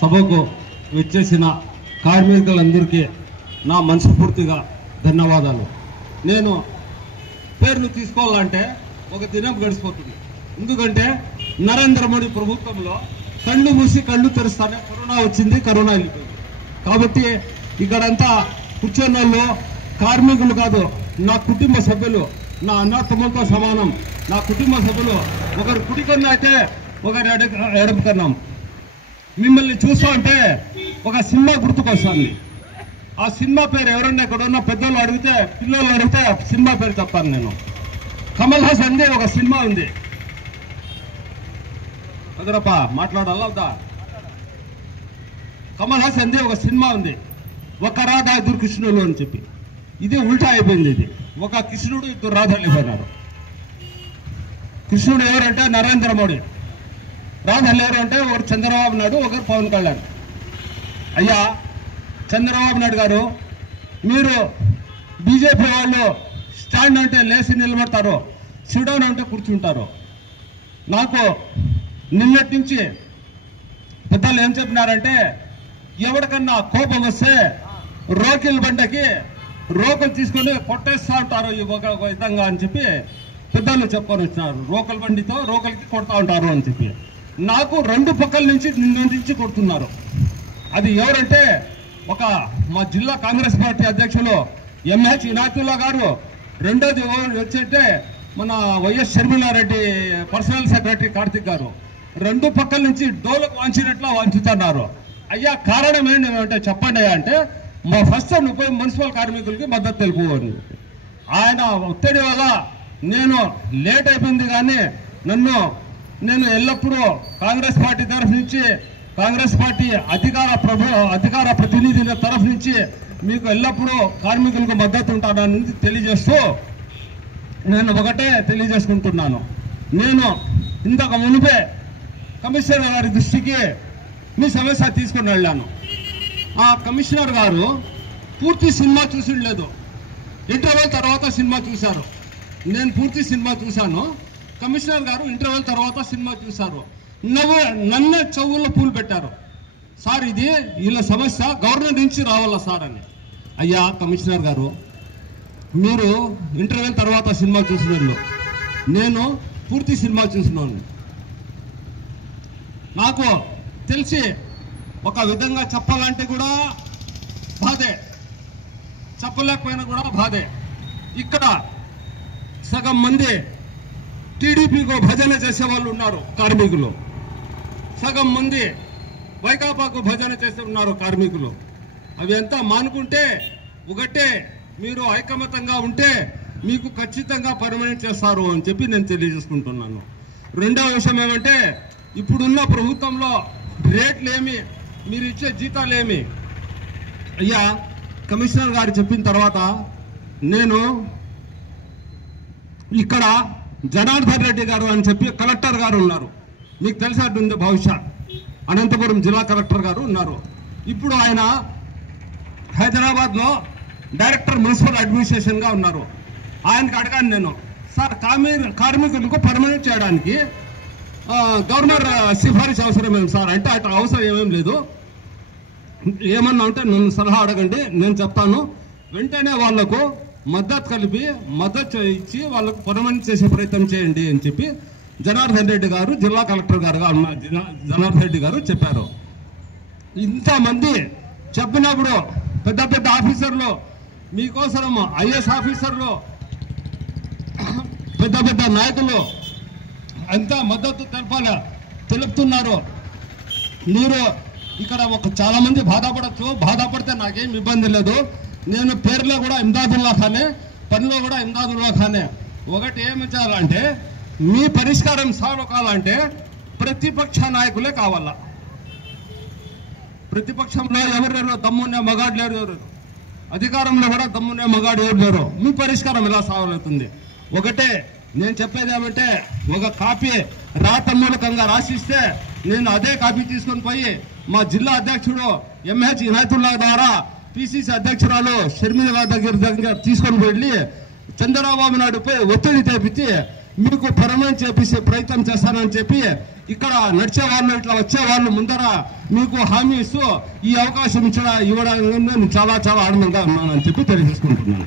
సభకు వచ్చేసిన కార్మికులందరికీ నా మనస్ఫూర్తిగా ధన్యవాదాలు. నేను పేర్లు తీసుకోవాలంటే ఒక దినం గడిచిపోతుంది. ఎందుకంటే నరేంద్ర మోడీ ప్రభుత్వంలో కళ్ళు మూసి కళ్ళు తెరుస్తానే కరోనా వచ్చింది, కరోనా వెళ్ళిపోయింది. కాబట్టి ఇక్కడంతా కూర్చొని వాళ్ళు కార్మికులు కాదు, నా కుటుంబ సభ్యులు, నా అన్న తమ్ములతో సమానం. నా కుటుంబ సభ్యులు ఒకరు కుడి కన్నా అయితే ఒకరు ఎడమ కన్నాం. మిమ్మల్ని చూస్తూ ఉంటే ఒక సినిమా గుర్తుకొస్తుంది. ఆ సినిమా పేరు ఎవరన్నా ఇక్కడ ఉన్న పెద్దలు అడిగితే, పిల్లలు అడిగితే సినిమా పేరు చెప్తాను నేను. కమల్ హాసన్ది ఒక సినిమా ఉంది. అదరప్ప మాట్లాడాలా వద్దా? కమల్ హాసన్ది ఒక సినిమా ఉంది, ఒక రాధ ఇద్దరు కృష్ణులు అని చెప్పి. ఇది ఉల్టా అయిపోయింది. ఇది ఒక కృష్ణుడు ఇద్దరు రాధలు అయిపోయినారు. కృష్ణుడు ఎవరంటే నరేంద్ర మోడీ, రాధలు ఎవరంటే ఒకరు చంద్రబాబు నాయుడు, ఒకరు పవన్ కళ్యాణ్. అయ్యా చంద్రబాబు నాయుడు గారు, మీరు బీజేపీ వాళ్ళు స్టాండ్ అంటే లేచి నిలబడతారు, సిడౌన్ అంటే కూర్చుంటారు. నాకు నిన్నటి నుంచి పెద్దలు ఏం చెప్పినారంటే, ఎవరికన్నా కోపం వస్తే రోకిల్ బండకి రోకలు తీసుకొని కొట్టేస్తా ఉంటారు ఒక విధంగా అని చెప్పి పెద్దలు చెప్పుకొని వచ్చినారు. రోకల్ బండితో రోకల్కి కొడతా ఉంటారు అని చెప్పి. నాకు రెండు పక్కల నుంచి నిందించి కొడుతున్నారు. అది ఎవరంటే ఒక మా జిల్లా కాంగ్రెస్ పార్టీ అధ్యక్షులు ఎంహెచ్ ఇనాయతుల్లా గారు, రెండోది వచ్చేటే మన YS Sharmila Reddy personal secretary Karthik గారు. రెండు పక్కల నుంచి డోలకు వాంచినట్లు వాంచుతున్నారు. అయ్యా కారణం ఏంటంటే చెప్పండి అంటే, మా ఫస్ట్ మున్సిపల్ కార్మికులకి మద్దతు తెలుపు అని. ఆయన ఒత్తిడి వల్ల నేను లేట్ అయిపోయింది, కానీ నేను ఎల్లప్పుడూ కాంగ్రెస్ పార్టీ తరఫు నుంచి, కాంగ్రెస్ పార్టీ అధికార ప్రతినిధుల తరఫు నుంచి మీకు ఎల్లప్పుడూ కార్మికులకు మద్దతు ఉంటానని తెలియజేస్తూ నేను ఒకటే తెలియజేసుకుంటున్నాను. నేను ఇంతకు మునిపే కమిషనర్ గారి దృష్టికి మీ సమస్య తీసుకుని వెళ్ళాను. ఆ కమిషనర్ గారు పూర్తి సినిమా చూసి లేదు, ఇంటర్వెల్ తర్వాత సినిమా చూశారు. నేను పూర్తి సినిమా చూశాను, కమిషనర్ గారు ఇంటర్వెల్ తర్వాత సినిమా చూశారు. నన్ను చెవుల్లో పూలు పెట్టారు. సార్ ఇది వీళ్ళ సమస్య గవర్నమెంట్ నుంచి రావాలా సార్ అని. అయ్యా కమిషనర్ గారు, మీరు ఇంటర్వెల్ తర్వాత సినిమా చూసినట్లు, నేను పూర్తి సినిమా చూసినాను. నాకు తెలిసి ఒక విధంగా చెప్పాలంటే కూడా బాధే, చెప్పలేకపోయినా కూడా బాధే. ఇక్కడ సగం మంది టీడీపీకు భజన చేసే వాళ్ళు ఉన్నారు కార్మికులు, సగం మంది వైకాపాకు భజన చేసే ఉన్నారు కార్మికులు. అవి ఎంత మానుకుంటే ఒకటే, మీరు ఐకమత్యంగా ఉంటే మీకు ఖచ్చితంగా పర్మనెంట్ చేస్తారు అని చెప్పి నేను తెలియజేసుకుంటున్నాను. రెండవ విషయం ఏమంటే, ఇప్పుడున్న ప్రభుత్వంలో రేట్లేమి, మీరు ఇచ్చే జీతాలేమి. అయ్యా కమిషనర్ గారు చెప్పిన తర్వాత నేను ఇక్కడ జనార్దన్ రెడ్డి గారు అని చెప్పి కలెక్టర్ గారు ఉన్నారు, మీకు తెలిసినట్టుంది బహుశా, అనంతపురం జిల్లా కలెక్టర్ గారు ఉన్నారు. ఇప్పుడు ఆయన హైదరాబాద్లో డైరెక్టర్ మున్సిపల్ అడ్మినిస్ట్రేషన్గా ఉన్నారు. ఆయనకి అడగాను నేను, సార్ కార్మికులకు పర్మనెంట్ చేయడానికి గవర్నర్ సిఫారసు అవసరం ఏమి సార్ అంటే, అటు అవసరం ఏమేం లేదు, ఏమన్నా ఉంటే నన్ను సలహా అడగండి, నేను చెప్తాను, వెంటనే వాళ్లకు మద్దతు ఇచ్చి వాళ్ళకు పర్మనెంట్ చేసే ప్రయత్నం చేయండి అని చెప్పి జనార్దన్ రెడ్డి గారు, జిల్లా కలెక్టర్ గారుగా ఉన్న జనార్దన్ రెడ్డి గారు చెప్పారు. ఇంతమంది చెప్పినప్పుడు పెద్ద పెద్ద ఆఫీసర్లు మీకోసం, ఐఏఎస్ ఆఫీసర్లు, పెద్ద పెద్ద నాయకులు అంతా మద్దతు తెలుపుతున్నారు. మీరు ఇక్కడ చాలా మంది బాధపడచ్చు, బాధపడితే నాకేం ఇబ్బంది లేదు. నేను పేరులో కూడా ఇమ్దాదుల్లా ఖానే, పనిలో కూడా ఇమ్దాదుల్లా ఖానే. ఒకటి ఏమి చేయాలంటే, మీ పరిష్కారం సాల్వ్ కావాలంటే ప్రతిపక్ష నాయకులే కావాలా. ప్రతిపక్షంలో ఎవరు దమ్మునే మగాడు లేరు, అధికారంలో కూడా దమ్మునే మగాడు ఎవరు లేరు. మీ పరిష్కారం ఎలా సాల్వ్ అవుతుంది? ఒకటే నేను చెప్పేది ఏమంటే, ఒక కాపీ రాత మూలకంగా రాసిస్తే నేను అదే కాపీ తీసుకొని పోయి మా జిల్లా అధ్యక్షుడు ఎంహెచ్ ఇనాయతుల్లా ద్వారా పిసిసి అధ్యక్షురాలు షర్మిల దగ్గర తీసుకొని వెళ్ళి చంద్రబాబు నాయుడుపై ఒత్తిడి తెప్పించి మీకు పర్మనెంట్ చేపించే ప్రయత్నం చేస్తానని చెప్పి ఇక్కడ నడిచే వాళ్ళు ఇట్లా వచ్చే వాళ్ళు ముందర మీకు హామీ ఇస్తూ ఈ అవకాశం ఇవ్వడానికి నేను చాలా ఆనందంగా ఉన్నానని చెప్పి తెలియజేసుకుంటున్నాను.